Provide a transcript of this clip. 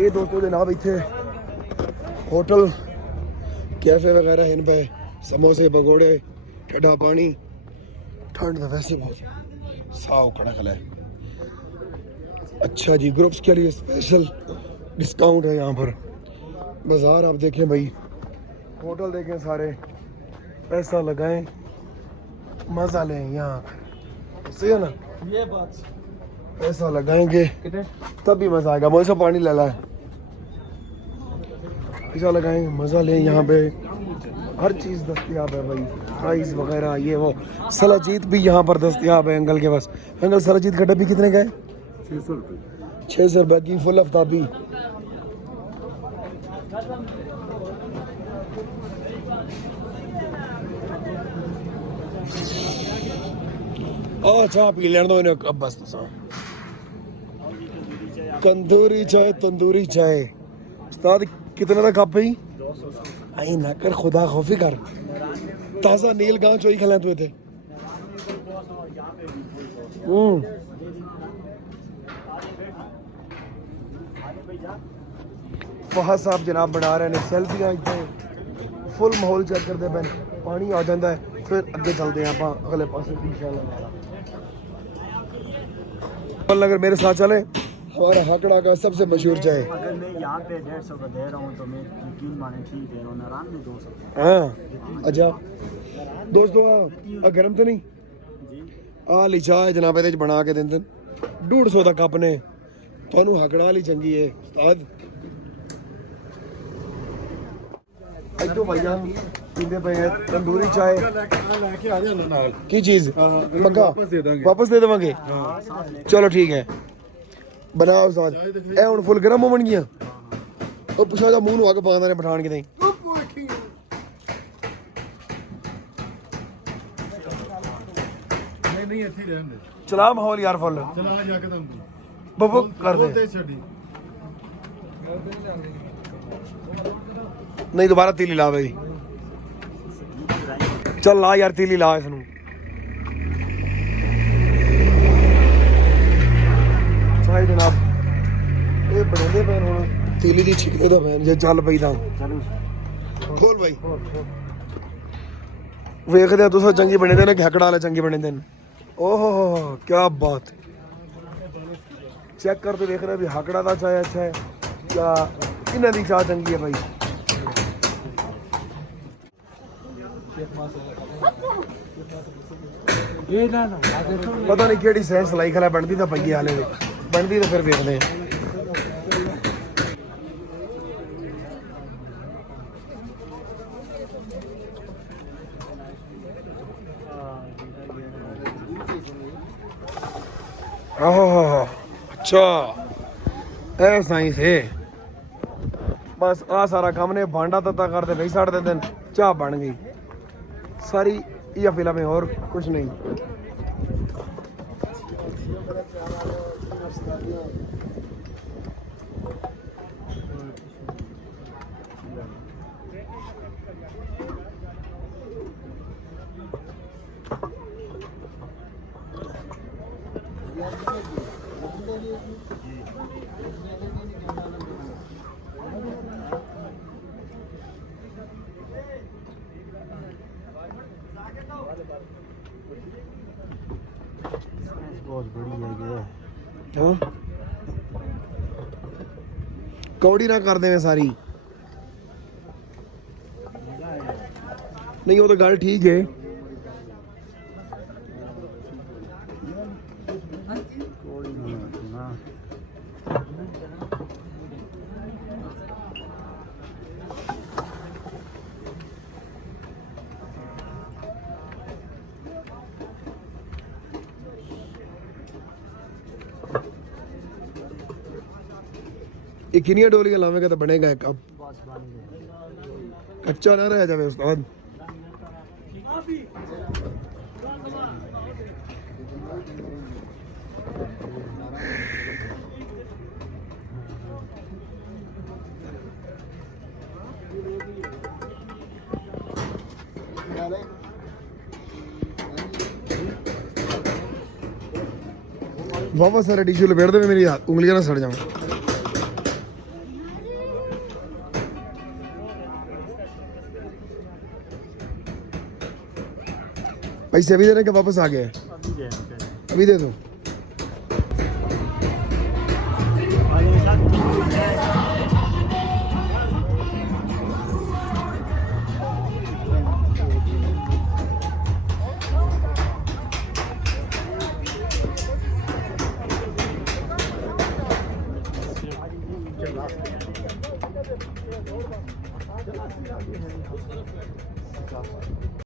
ये दोस्तों जनाब इतने होटल कैफे वगैरह इन पे समोसे पकौड़े ठंडा पानी ठंड तो वैसे बहुत साव कड़क है। अच्छा जी ग्रुप्स के लिए स्पेशल डिस्काउंट है यहाँ पर। बाज़ार आप देखें भाई, होटल देखें सारे, पैसा लगाएं मज़ा लें यहाँ, सही है ना? ये बात पैसा लगाएंगे तब भी मज़ा आएगा। मुझे पानी ले ला है, पैसा लगाएंगे मज़ा लें। यहाँ पे हर चीज़ दस्तयाब है भाई, प्राइस वगैरह ये वो। सलाजीत भी यहाँ पर दस्तयाब है अंकल के पास। अंकल सलाजीत का डब्बी कितने का है? 600 रुपये। 600 रुपये की फुल आफ्ताबी। चाह पी लेने दो इन्हें अब बस। तंदूरी चाय उस्ताद कितने का कप है? आई ना कर खुदा खौफी कर, ताज़ा नील गांव चोई खिला तुए थे। फहद साहब जनाब बना रहे हैं सेल्फियां, इतने फुल माहौल चेक करते पे, पानी आ जाता है फिर अगे चलते हैं आप अगले पास इंशाल्लाह। अगर मेरे साथ चले, हमारा हाकड़ा का सबसे मशहूर चाय। अगर मैं यहाँ पे 150 का दे रहा हूँ तो मैं यकीन माने ठीक दे रहा हूँ, आराम में 200। हाँ अच्छा दोस्तों गर्म तो नहीं आ ली चाह जनाब ये बना के देंगे 150 का कप ने। थानू हाकड़ा वाली चंगी है उस्ताद। इधर भैया पींदे पे हैं तंदूरी चाय की चीज मक्का वापस दे देवांगे। चलो ठीक है बनाओ साथ ए हुन फुल गर्म होवन गियां। ओ पुछा दा मुंह नु अग पांदा ने पठान किते नहीं अच्छी रहने चला माहौल यार फुल चला यकदम बबू कर दे नहीं दोबारा तीली ला भाई। चल ला यार तीली ला इसनू। चाहे जनाब ये बनाते पे हुन तीली दी छिकदे दा फैन जे चल पई दा खोल भाई। वेखदे तुस चंगी बने दे ने घकड़ा वाले चंगे बने दे। ओहो क्या बात, चेक करते देख रहे भी हाकड़ा का चाय अच्छा है या इन्हें दी चाह चंगी है भाई। पता नहीं केड़ी सैन सलाई खला बनती तो पई हाले बनती तो फिर वेखदे हैं। अच्छा ए साइंस है बस आ सारा काम ने भांडा तत्ता करते भाई साढ़ दे दिन चाह बन गई सारी या फिल्म में और कुछ नहीं। बहुत बढ़िया है। हाँ कौड़ी ना कर दे सारी नहीं वो तो गल ठीक है। ये किनिया डोलियां लावेगा तो बनेगा एक कप, कच्चा ना रह जाए उस्ताद। वापस सारे टिश्यू लपेट दे मेरी उंगलियां ना सड़ जाऊं। पैसे अभी देने के वापस आ गए? अभी दे रहे हैं। अभी दे दूँ? और ये सब